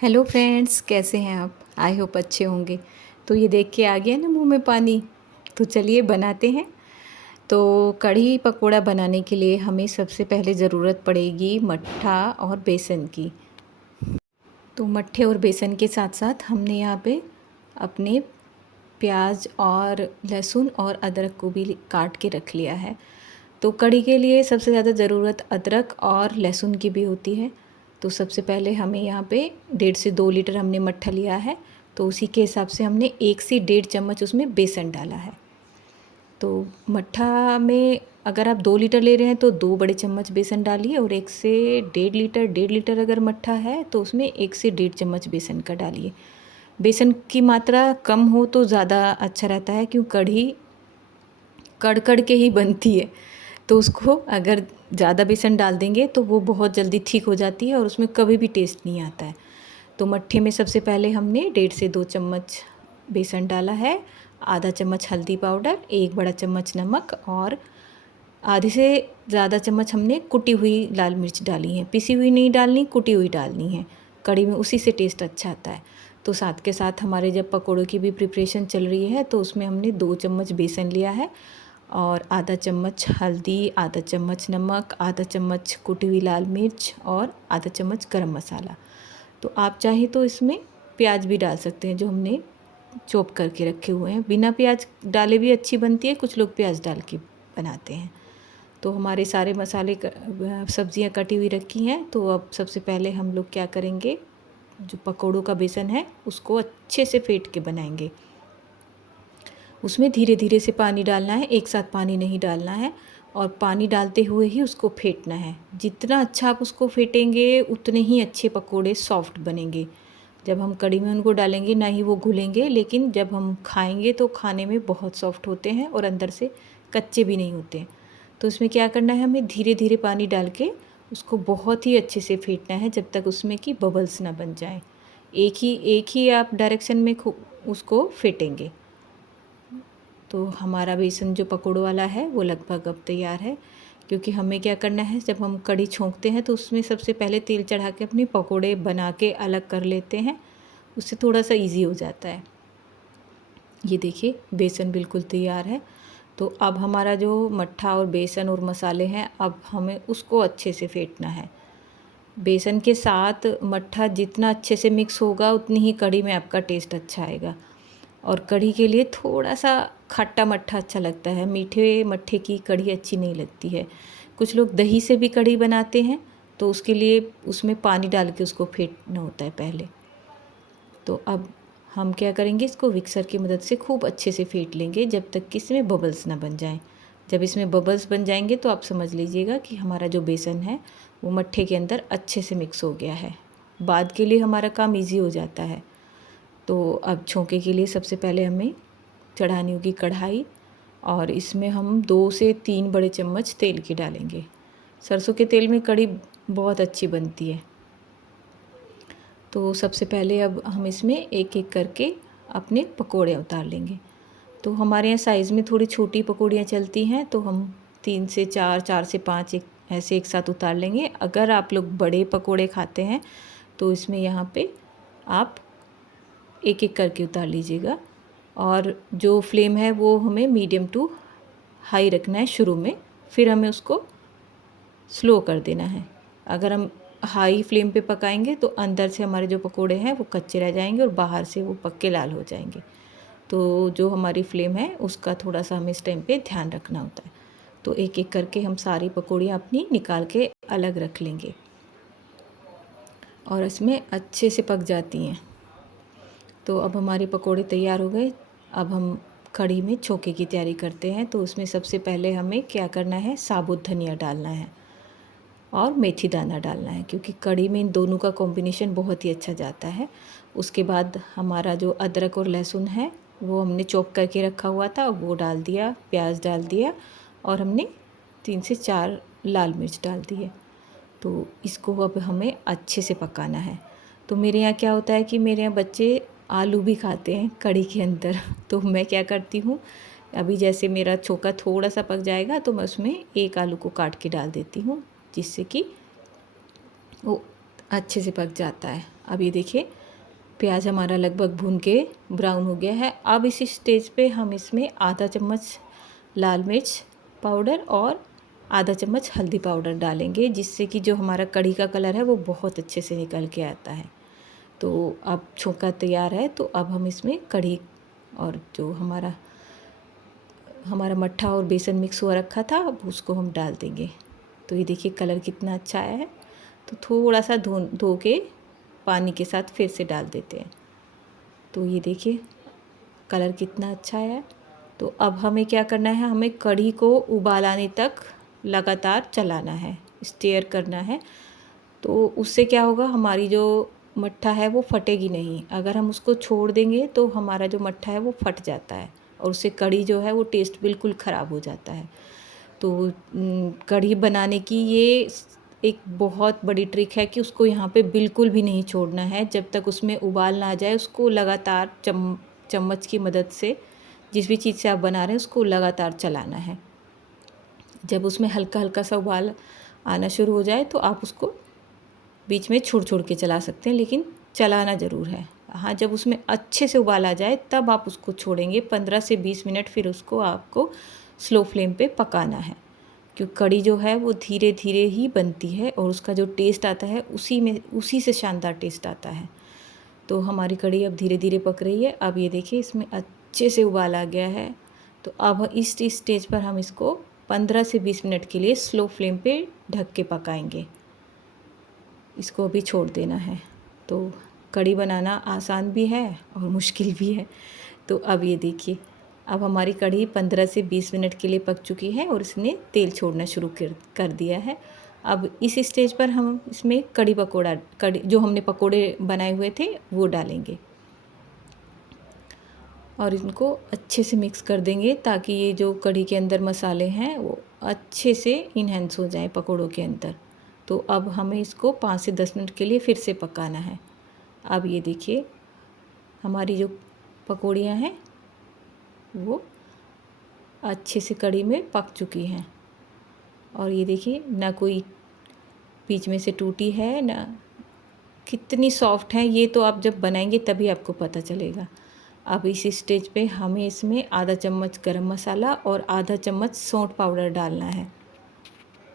Hello friends, कैसे हैं आप? आई होप अच्छे होंगे। तो ये देख के आ गया ना मुंह में पानी। तो चलिए बनाते हैं। तो कढ़ी पकोड़ा बनाने के लिए हमें सबसे पहले ज़रूरत पड़ेगी मट्ठा और बेसन की। तो मट्ठे और बेसन के साथ साथ हमने यहाँ पे अपने प्याज और लहसुन और अदरक को भी काट के रख लिया है। तो कढ़ी के लिए सबसे ज़्यादा ज़रूरत अदरक और लहसुन की भी होती है। तो सबसे पहले हमें यहाँ पे 1.5 से 2 लीटर हमने मट्ठा लिया है। तो उसी के हिसाब से हमने 1 से 1.5 चम्मच उसमें बेसन डाला है। तो मट्ठा में अगर आप 2 लीटर ले रहे हैं तो 2 बड़े चम्मच बेसन डालिए, और 1 से 1.5 लीटर अगर मट्ठा है तो उसमें 1 से 1.5 चम्मच बेसन का डालिए। बेसन की मात्रा कम हो तो ज़्यादा अच्छा रहता है, क्यों कढ़ी कड़ के ही बनती है। तो उसको अगर ज़्यादा बेसन डाल देंगे तो वो बहुत जल्दी थिक हो जाती है और उसमें कभी भी टेस्ट नहीं आता है। तो मट्ठे में सबसे पहले हमने 1.5 से 2 चम्मच बेसन डाला है, आधा चम्मच हल्दी पाउडर, 1 बड़ा चम्मच नमक और आधे से ज़्यादा चम्मच हमने कुटी हुई लाल मिर्च डाली है। पिसी हुई नहीं डालनी, कुटी हुई डालनी है कढ़ी में, उसी से टेस्ट अच्छा आता है। तो साथ के साथ हमारे जब पकौड़ों की भी प्रिपरेशन चल रही है तो उसमें हमने 2 चम्मच बेसन लिया है और आधा चम्मच हल्दी, आधा चम्मच नमक, आधा चम्मच कुटी हुई लाल मिर्च और आधा चम्मच गरम मसाला। तो आप चाहें तो इसमें प्याज भी डाल सकते हैं, जो हमने चॉप करके रखे हुए हैं। बिना प्याज डाले भी अच्छी बनती है, कुछ लोग प्याज डाल के बनाते हैं। तो हमारे सारे मसाले सब्जियां कटी हुई रखी हैं। तो अब सबसे पहले हम लोग क्या करेंगे, जो पकौड़ों का बेसन है उसको अच्छे से फेंट के बनाएंगे। उसमें धीरे धीरे से पानी डालना है, एक साथ पानी नहीं डालना है, और पानी डालते हुए ही उसको फेंटना है। जितना अच्छा आप उसको फेंटेंगे उतने ही अच्छे पकोड़े सॉफ्ट बनेंगे। जब हम कढ़ी में उनको डालेंगे ना ही वो घुलेंगे, लेकिन जब हम खाएंगे तो खाने में बहुत सॉफ्ट होते हैं और अंदर से कच्चे भी नहीं होते। तो उसमें क्या करना है, हमें धीरे धीरे पानी डाल के उसको बहुत ही अच्छे से फेंटना है जब तक उसमें की बबल्स ना बन जाएं। एक ही आप डायरेक्शन में उसको फेंटेंगे। तो हमारा बेसन जो पकौड़ों वाला है वो लगभग अब तैयार है। क्योंकि हमें क्या करना है, जब हम कढ़ी छोंकते हैं तो उसमें सबसे पहले तेल चढ़ा के अपने पकौड़े बना के अलग कर लेते हैं, उससे थोड़ा सा इजी हो जाता है। ये देखिए बेसन बिल्कुल तैयार है। तो अब हमारा जो मट्ठा और बेसन और मसाले हैं, अब हमें उसको अच्छे से फेंटना है। बेसन के साथ मट्ठा जितना अच्छे से मिक्स होगा उतनी ही कढ़ी में आपका टेस्ट अच्छा आएगा। और कढ़ी के लिए थोड़ा सा खट्टा मट्ठा अच्छा लगता है, मीठे मट्ठे की कढ़ी अच्छी नहीं लगती है। कुछ लोग दही से भी कढ़ी बनाते हैं, तो उसके लिए उसमें पानी डाल के उसको फेंटना होता है पहले। तो अब हम क्या करेंगे, इसको मिक्सर की मदद से खूब अच्छे से फेंट लेंगे जब तक कि इसमें बबल्स ना बन जाएं। जब इसमें बबल्स बन जाएंगे तो आप समझ लीजिएगा कि हमारा जो बेसन है वो मट्ठे के अंदर अच्छे से मिक्स हो गया है। बाद के लिए हमारा काम इजी हो जाता है। तो अब छोंके के लिए सबसे पहले हमें चढ़ानी होगी कढ़ाई, और इसमें हम 2 से 3 बड़े चम्मच तेल के डालेंगे। सरसों के तेल में कढ़ी बहुत अच्छी बनती है। तो सबसे पहले अब हम इसमें एक एक करके अपने पकोड़े उतार लेंगे। तो हमारे यहाँ साइज़ में थोड़ी छोटी पकौड़ियाँ चलती हैं, तो हम 3 से 4, 4 से 5 ऐसे एक साथ उतार लेंगे। अगर आप लोग बड़े पकोड़े खाते हैं तो इसमें यहाँ पे आप एक एक करके उतार लीजिएगा। और जो फ्लेम है वो हमें मीडियम टू हाई रखना है शुरू में, फिर हमें उसको स्लो कर देना है। अगर हम हाई फ्लेम पे पकाएंगे तो अंदर से हमारे जो पकोड़े हैं वो कच्चे रह जाएंगे और बाहर से वो पक्के लाल हो जाएंगे। तो जो हमारी फ्लेम है उसका थोड़ा सा हमें इस टाइम पे ध्यान रखना होता है। तो एक एक करके हम सारी पकौड़ियाँ अपनी निकाल के अलग रख लेंगे, और इसमें अच्छे से पक जाती हैं। तो अब हमारे पकोड़े तैयार हो गए। अब हम कढ़ी में छोंके की तैयारी करते हैं। तो उसमें सबसे पहले हमें क्या करना है, साबुत धनिया डालना है और मेथी दाना डालना है, क्योंकि कढ़ी में इन दोनों का कॉम्बिनेशन बहुत ही अच्छा जाता है। उसके बाद हमारा जो अदरक और लहसुन है वो हमने चॉप करके रखा हुआ था, वो डाल दिया, प्याज डाल दिया, और हमने 3 से 4 लाल मिर्च डाल दी है। तो इसको अब हमें अच्छे से पकाना है। तो मेरे यहाँ क्या होता है कि मेरे यहाँ बच्चे आलू भी खाते हैं कढ़ी के अंदर। तो मैं क्या करती हूँ, अभी जैसे मेरा छोंका थोड़ा सा पक जाएगा तो मैं उसमें एक आलू को काट के डाल देती हूँ, जिससे कि वो अच्छे से पक जाता है। अब ये देखिए प्याज हमारा लगभग भून के ब्राउन हो गया है। अब इस स्टेज पे हम इसमें आधा चम्मच लाल मिर्च पाउडर और आधा चम्मच हल्दी पाउडर डालेंगे, जिससे कि जो हमारा कढ़ी का कलर है वो बहुत अच्छे से निकल के आता है। तो अब छोंका तैयार है, तो अब हम इसमें कढ़ी और जो हमारा मट्ठा और बेसन मिक्स हुआ रखा था अब उसको हम डाल देंगे। तो ये देखिए कलर कितना अच्छा आया है। तो थोड़ा सा धो के पानी के साथ फिर से डाल देते हैं। तो ये देखिए कलर कितना अच्छा आया है। तो अब हमें क्या करना है, हमें कढ़ी को उबाल आने तक लगातार चलाना है, स्टीयर करना है। तो उससे क्या होगा, हमारी जो मट्ठा है वो फटेगी नहीं। अगर हम उसको छोड़ देंगे तो हमारा जो मट्ठा है वो फट जाता है और उससे कढ़ी जो है वो टेस्ट बिल्कुल ख़राब हो जाता है। तो कढ़ी बनाने की ये एक बहुत बड़ी ट्रिक है कि उसको यहाँ पे बिल्कुल भी नहीं छोड़ना है। जब तक उसमें उबाल ना आ जाए उसको लगातार चम्मच की मदद से, जिस भी चीज़ से आप बना रहे हैं उसको लगातार चलाना है। जब उसमें हल्का हल्का सा उबाल आना शुरू हो जाए तो आप उसको बीच में छोड़ के चला सकते हैं, लेकिन चलाना ज़रूर है। हाँ, जब उसमें अच्छे से उबाल आ जाए तब आप उसको छोड़ेंगे 15 से 20 मिनट, फिर उसको आपको स्लो फ्लेम पे पकाना है। क्योंकि कढ़ी जो है वो धीरे धीरे ही बनती है और उसका जो टेस्ट आता है उसी से शानदार टेस्ट आता है। तो हमारी कढ़ी अब धीरे धीरे पक रही है। अब ये देखिए इसमें अच्छे से उबाल आ गया है। तो अब इस स्टेज पर हम इसको 15 से 20 मिनट के लिए स्लो फ्लेम पे ढक के पकाएंगे। इसको अभी छोड़ देना है। तो कढ़ी बनाना आसान भी है और मुश्किल भी है। तो अब ये देखिए अब हमारी कढ़ी 15 से 20 मिनट के लिए पक चुकी है और इसने तेल छोड़ना शुरू कर दिया है। अब इस स्टेज पर हम इसमें कढ़ी जो हमने पकोड़े बनाए हुए थे वो डालेंगे और इनको अच्छे से मिक्स कर देंगे, ताकि ये जो कढ़ी के अंदर मसाले हैं वो अच्छे से इन्हेंस हो जाएं पकोड़ों के अंदर। तो अब हमें इसको 5 से 10 मिनट के लिए फिर से पकाना है। अब ये देखिए हमारी जो पकौड़ियाँ हैं वो अच्छे से कढ़ी में पक चुकी हैं और ये देखिए ना कोई बीच में से टूटी है, ना कितनी सॉफ्ट है। ये तो आप जब बनाएंगे तभी आपको पता चलेगा। अब इस स्टेज पे हमें इसमें आधा चम्मच गरम मसाला और आधा चम्मच सौंठ पाउडर डालना है।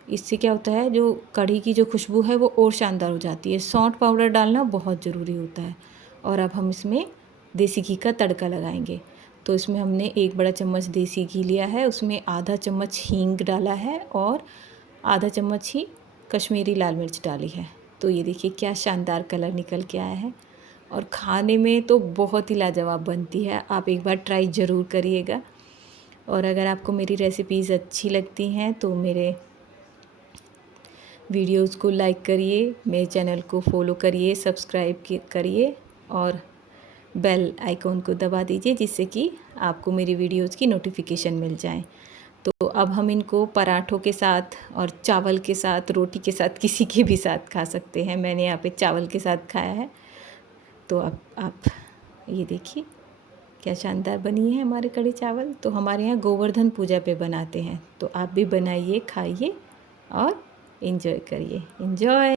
इससे क्या होता है, जो कढ़ी की जो खुशबू है वो और शानदार हो जाती है। सौंठ पाउडर डालना बहुत ज़रूरी होता है। और अब हम इसमें देसी घी का तड़का लगाएंगे। तो इसमें हमने 1 बड़ा चम्मच देसी घी लिया है, उसमें आधा चम्मच हींग डाला है और आधा चम्मच ही कश्मीरी लाल मिर्च डाली है। तो ये देखिए क्या शानदार कलर निकल के आया है और खाने में तो बहुत ही लाजवाब बनती है। आप एक बार ट्राई ज़रूर करिएगा। और अगर आपको मेरी रेसिपीज़ अच्छी लगती हैं तो मेरे वीडियोज़ को लाइक करिए, मेरे चैनल को फॉलो करिए, सब्सक्राइब करिए और बेल आइकॉन को दबा दीजिए, जिससे कि आपको मेरी वीडियोज़ की नोटिफिकेशन मिल जाए। तो अब हम इनको पराठों के साथ और चावल के साथ, रोटी के साथ, किसी के भी साथ खा सकते हैं। मैंने यहाँ पे चावल के साथ खाया है। तो अब आप ये देखिए क्या शानदार बनी है हमारे कढ़ी चावल। तो हमारे यहाँ गोवर्धन पूजा पे बनाते हैं। तो आप भी बनाइए, खाइए और एंजॉय करिए। एंजॉय।